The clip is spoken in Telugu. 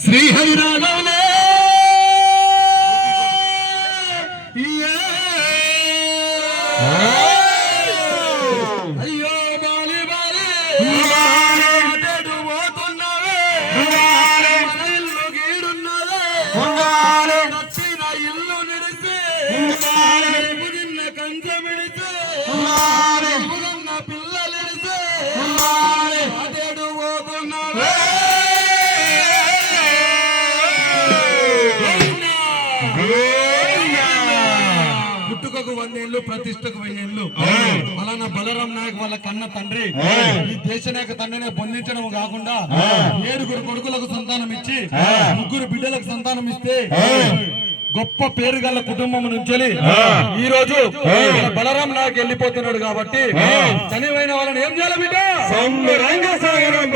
శ్రీహరి రాఘవనే అయ్యో బాలి బాలి అటు పోతున్నావే మన ఇల్లు గీడున్నదే నచ్చిన ఇల్లు నిడిసి నిన్న కంచమిడిసి నిన్న పిల్లలిడిసి అటెడు పోతున్నావే పుట్టుకకు 100 ఏళ్ళు ప్రతిష్టకు 1000 ఏళ్ళు. అలానా బలరాం నాయక్ వాళ్ళ కన్న తండ్రి ఈ దేశ నాయక తండ్రిని పొందించడం కాకుండా 7 కొడుకులకు సంతానం ఇచ్చి 3 బిడ్డలకు సంతానం ఇస్తే గొప్ప పేరు గల కుటుంబం నుంచి ఈ రోజు బలరాం నాయక్ వెళ్ళిపోతున్నాడు కాబట్టి చనిపోయిన వాళ్ళని ఏం చేయాలి బిడ్డ? సంబరంగా సాగరం.